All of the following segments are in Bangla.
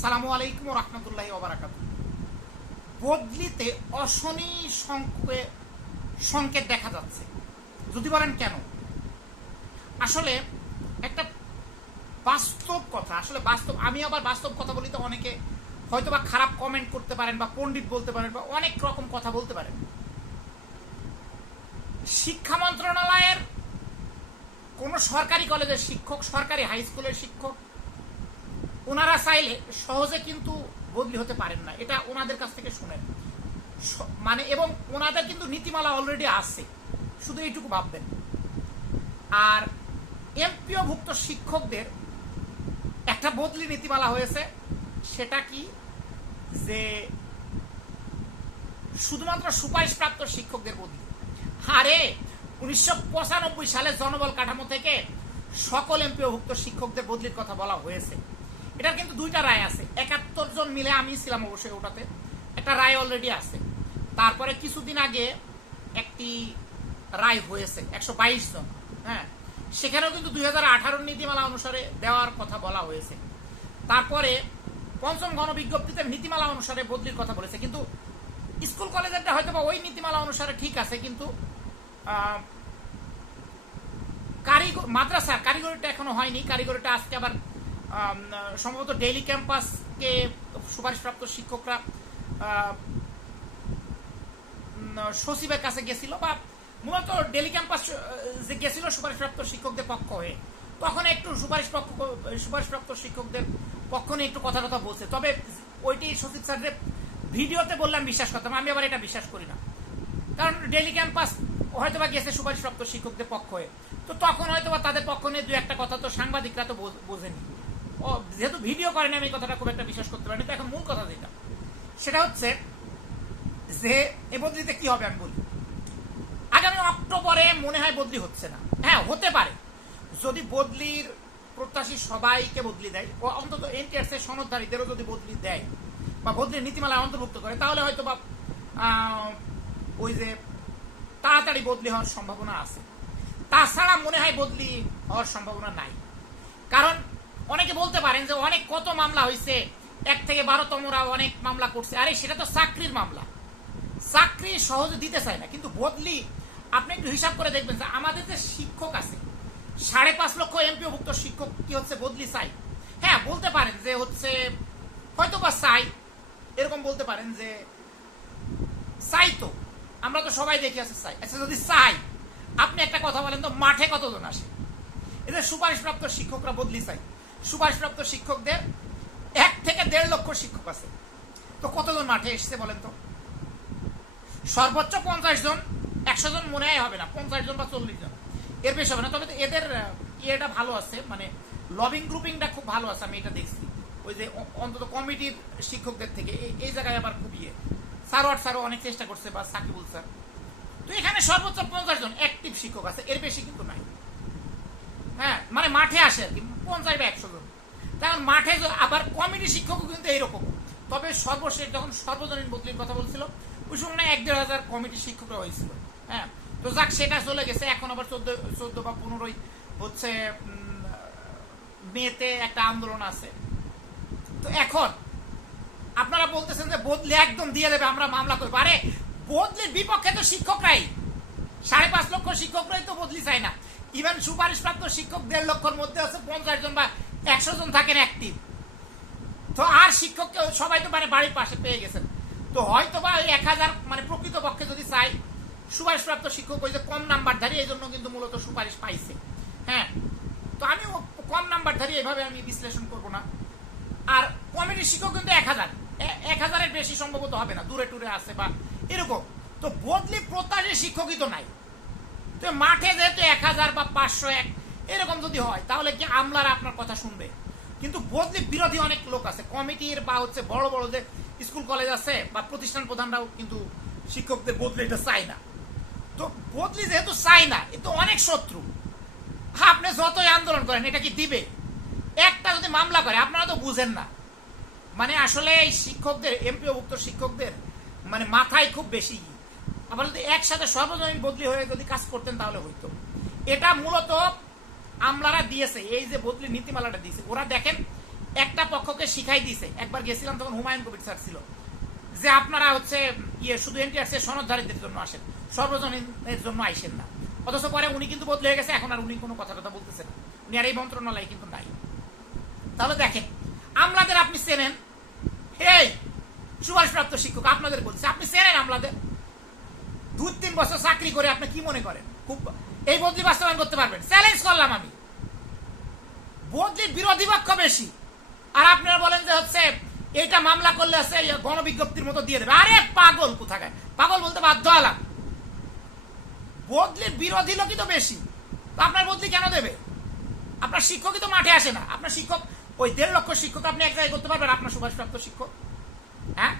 আসসালামু আলাইকুম রহমতুল্লাহ ওবরাকাত বদলিতে অশনি সংকে সংকেত দেখা যাচ্ছে। যদি বলেন কেন? আসলে একটা বাস্তব কথা, আসলে বাস্তব, আমি আবার বাস্তব কথা বলি তো অনেকে হয়তো বা খারাপ কমেন্ট করতে পারেন বা পণ্ডিত বলতে পারেন বা অনেক রকম কথা বলতে পারেন। শিক্ষা মন্ত্রণালয়ের কোন সরকারি কলেজের শিক্ষক, সরকারি হাই স্কুলের শিক্ষক ওনারা চাইলে সহজে কিন্তু বদলি হতে পারেন না। এটা ওনাদের কাছ থেকে শুনেন। মানে এবং ওনাদের কিন্তু নীতিমালা অলরেডি আছে। শুধু এইটুকু ভাববেন। আর এমপিও ভুক্ত শিক্ষকদের একটা বদলি নীতিমালা হয়েছে। সেটা কি? যে শুধুমাত্র সুপারিশপ্রাপ্ত শিক্ষকদের বদলি। আরে, উনিশশো পঁচানব্বই সালে জনবল কাঠামো থেকে সকল এমপিওভুক্ত শিক্ষকদের বদলির কথা বলা হয়েছে। এটার কিন্তু দুইটা রায় আছে। একাত্তর জন মিলে আমি ছিলাম অবশ্যই ওটাতে। একটা রায় অলরেডি আছে। তারপরে কিছুদিন আগে একটি রায় হয়েছে, একশো বাইশ জন হ্যাঁ? সেখানেও কিন্তু দুই হাজার আঠারোর নীতিমালা অনুসারে দেওয়ার কথা বলা হয়েছে। তারপরে পঞ্চম গণবিজ্ঞপ্তিতে নীতিমালা অনুসারে বদলির কথা বলেছে। কিন্তু স্কুল কলেজেরটা হয়তো বা ওই নীতিমালা অনুসারে ঠিক আছে, কিন্তু কারিগর মাদ্রাসা কারিগরিটা এখনও হয়নি। কারিগরিটা আজকে আবার সম্ভবত ডেইলি ক্যাম্পাসকে সুপারিশপ্রাপ্ত শিক্ষকরা সচিবের কাছে গেছিল বা মূলত ডেলি ক্যাম্পাস যে গেছিল সুপারিশপ্রাপ্ত শিক্ষকদের পক্ষ হয়ে। তখন একটু সুপারিশ পক্ষ সুপারিশপ্রাপ্ত শিক্ষকদের পক্ষ নিয়ে একটু কথা কথা বলছে। তবে ওইটি সচিব স্যারের ভিডিওতে বললাম বিশ্বাস করতাম, আমি আবার এটা বিশ্বাস করি না। কারণ ডেলি ক্যাম্পাস হয়তো বা গেছে সুপারিশপ্রাপ্ত শিক্ষকদের পক্ষ হয়ে। তো তখন হয়তো বা তাদের পক্ষ নিয়ে দু একটা কথা তো সাংবাদিকরা তো বোঝ- বোঝেনি। ও, যেহেতু ভিডিও করেনি, আমি কথাটা খুব একটা বিশ্বাস করতে পারিনি, তো এখন মূল কথা যেটা। সেটা হচ্ছে যে, এ বদলিতে কি হবে আমি বলি। আগামী অক্টোবরে মনে হয় বদলি হচ্ছে না। হ্যাঁ হতে পারে। যদি বদলির প্রত্যাশী সবাইকে বদলি দেয়, ও অন্তত এনটিআরসি সনদধারীদেরও যদি বদলি দেয়, বা বদলির নীতিমালায় অন্তর্ভুক্ত করে, তাহলে হয়তো বা ওই যে তাড়াতাড়ি বদলি হওয়ার সম্ভাবনা আছে। তাছাড়া মনে হয় বদলি হওয়ার সম্ভাবনা নাই। কারণ অনেকে বলতে পারেন যে অনেক কত মামলা হয়েছে এক থেকে বারোতমরা অনেক মামলা করছে। আরে, সেটা তো চাকরির মামলা। চাকরি সহজে দিতে চায় না, কিন্তু বদলি আপনি একটু হিসাব করে দেখবেন যে আমাদের যে শিক্ষক আছে, সাড়ে পাঁচ লক্ষ এমপিওভুক্ত শিক্ষক কি হচ্ছে বদলি চাই হ্যাঁ বলতে পারেন যে হচ্ছে হয়তো বা চাই এরকম বলতে পারেন যে চাই তো। আমরা তো সবাই দেখে আছে চাই। আচ্ছা যদি চাই, আপনি একটা কথা বলেন তো মাঠে কতজন আসে? এদের সুপারিশপ্রাপ্ত শিক্ষকরা বদলি চাই সুপারিশপ্রাপ্ত শিক্ষকদের এক থেকে দেড় লক্ষ শিক্ষক আছে। তো কতজন মাঠে এসছে বলেন তো? সর্বোচ্চ পঞ্চাশ জন, একশো জন মনে হবে না, পঞ্চাশ জন বা চল্লিশ জন। এর বেশি হবে না, তবে এদের ইয়েটা ভালো আছে মানে লবিং গ্রুপিংটা খুব ভালো আছে, আমি এটা দেখছি। ওই যে অন্তত কমিটির শিক্ষকদের থেকে এই- এই জায়গায় আবার খুব ইয়ে। সারোয়ার স্যারও অনেক চেষ্টা করছে, বা সাকিবুল স্যার। তো এখানে সর্বোচ্চ পঞ্চাশ জন অ্যাক্টিভ শিক্ষক আছে, এর বেশি কিন্তু নাই। হ্যাঁ মানে মাঠে আসে আর কি। পঞ্চাশ বা একশো জন কারণ মাঠে আবার কমিটি শিক্ষকও কিন্তু এইরকম। তবে সর্বশেষ যখন সর্বজনীন বদলির কথা বলছিল, ওই সময় এক দেড় হাজার কমিটি শিক্ষকরা হয়েছিল। হ্যাঁ তো যাক, সেটা চলে গেছে। এখন আবার চোদ্দ চোদ্দ বা পনেরোই হচ্ছে মেতে একটা আন্দোলন আছে। তো এখন আপনারা বলতেছেন যে বদলি একদম দিয়ে দেবে, আমরা মামলা করব। আরে, বদলির বিপক্ষে তো শিক্ষকরাই। সাড়ে পাঁচ লক্ষ শিক্ষকরাই তো বদলি চায় না। ইভেন সুপারিশপ্রাপ্ত শিক্ষক দেড় লক্ষর মধ্যে আছে, পঞ্চাশ জন বা একশো জন থাকেন অ্যাক্টিভ তো আর শিক্ষককে সবাই তো মানে বাড়ির পাশে পেয়ে গেছেন। তো হয়তো বা ওই এক হাজার মানে প্রকৃত পক্ষে যদি চাই, সুপারিশপ্রাপ্ত শিক্ষক ওই যে কম নাম্বারধারী, এই জন্য কিন্তু মূলত সুপারিশ পাইছে। হ্যাঁ তো আমি কম নাম্বারধারী এভাবে আমি বিশ্লেষণ করব না। আর কমিটির শিক্ষক কিন্তু এক হাজার। এক হাজারের বেশি সম্ভবত হবে না, দূরে টুরে আছে বা এরকম। তো বদলি প্রত্যাশী শিক্ষকই তো নাই। মাঠে যেহেতু এক হাজার বা পাঁচশো এক, এরকম যদি হয়, তাহলে কি আমলারা আপনার কথা শুনবে। কিন্তু বদলি বিরোধী অনেক লোক আছে। কমিটির বা হচ্ছে বড় বড় যে স্কুল, কলেজ আছে বা প্রতিষ্ঠান প্রধানরাও কিন্তু শিক্ষকদের বদলি এটা চায় না। তো বদলি যেহেতু চায় না, এ তো অনেক শত্রু। হ্যাঁ আপনি যতই আন্দোলন করেন, এটা কি দিবে? একটা যদি মামলা করে, আপনারা তো বুঝেন না। মানে আসলে এই শিক্ষকদের, এমপিওভুক্ত শিক্ষকদের মানে মাথায় খুব বেশি ই। যদি একসাথে সর্বজনীন বদলি হয়ে যদি কাজ করতেন তাহলে হইতো। এটা মূলত আমলারা দিয়েছে, এই যে বদলি নীতিমালাটা দিয়েছে। ওরা দেখেন, একটা পক্ষকে শিখাই দিছে একবার গেছিলাম তখন হুমায়ুন কবির স্যার ছিল, যে আপনারা হচ্ছে ইয়ে শুধু এনটিআরসি সনদধারীদের জন্য আসেন, সর্বজনীনের জন্য আইসেন না। অথচ পরে উনি কিন্তু বদলে হয়ে গেছে, এখন আর উনি কোনো কথা কথা বলতেছেন উনি আর এই মন্ত্রণালয় কিন্তু নাই। তাহলে দেখেন, আমলাদের আপনি চেনেন? এই সুপারিশপ্রাপ্ত শিক্ষক আপনাদের বলছে, আপনি চেনেন আমলাদের? দু তিন বছর চাকরি করে আপনি কি মনে করেন? খুব এই বদলি বাস্তবায়ন করতে পারবেন। চ্যালেঞ্জ করলাম আমি। বদলির বিরোধী পক্ষ বেশি। আর আপনারা বলেন যে হচ্ছে, এইটা মামলা করলে আছে গণবিজ্ঞপ্তির মতো দিয়ে দেবে। আরে পাগল কোথাকায় পাগল বলতে বাধ্য হলাম। বদলির বিরোধী লোকই তো বেশি। আপনার বদলি কেন দেবে? আপনার শিক্ষকই তো মাঠে আসে না। আপনার শিক্ষক, ওই দেড় লক্ষ শিক্ষক আপনি এক জায়গায় করতে পারবেন, আপনার সুভাষপ্রাপ্ত শিক্ষক। হ্যাঁ?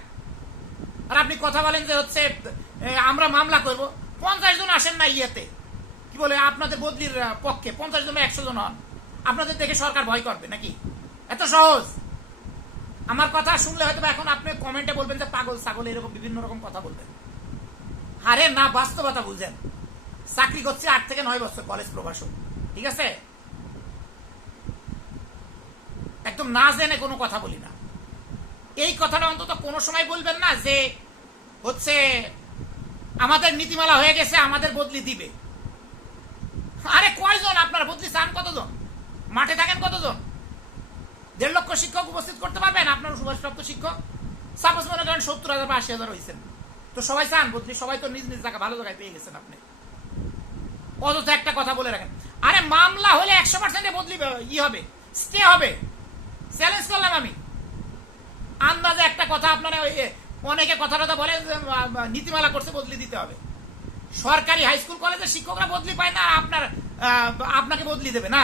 আর আপনি কথা বলেন যে হচ্ছে আমরা মামলা করব। পঞ্চাশ জন আসেন না ইয়েতে। কি বলে, আপনাদের বদলির পক্ষে পঞ্চাশ জন একশো জন হন। আপনাদের দেখে সরকার ভয় করবে নাকি? এত সহজ। আমার কথা শুনলে হয়তো এখন আপনি কমেন্টে বলবেন যে পাগল ছাগল, এরকম বিভিন্ন রকম কথা বলবেন। আরে না, বাস্তবতা বুঝেন। চাকরি করছে আট থেকে নয় বছর, কলেজ প্রভাষক। ঠিক আছে? একদম না জেনে কোনো কথা বলি না। এই কথাটা অন্তত কোনো সময় বলবেন না যে হচ্ছে আমাদের নীতিমালা হয়ে গেছে, আমাদের বদলি দিবে। আরে কয়জন আপনার বদলি চান কতজন? মাঠে থাকেন কতজন? দেড় লক্ষ শিক্ষক উপস্থিত করতে পারবেন? আপনার সুভাষপ্রাপ্ত শিক্ষক? সাপোজ মনে করেন সত্তর হাজার বা আশি হাজার হয়েছেন তো সবাই চান বদলি, সবাই তো নিজ নিজ জায়গা, ভালো জায়গায় পেয়ে গেছেন আপনি। অযথা একটা কথা বলে রাখেন। আরে মামলা হলে একশো পার্সেন্টে বদলি, ই হবে স্টে হবে। চ্যালেঞ্জ করলাম আমি। আন্দাজে একটা কথা আপনারা অনেকে কথা টথা বলে নীতিমালা করছে, বদলি দিতে হবে। সরকারি হাই স্কুল, কলেজের শিক্ষকরা বদলি পায় না, আপনার আপনাকে বদলি দেবে না।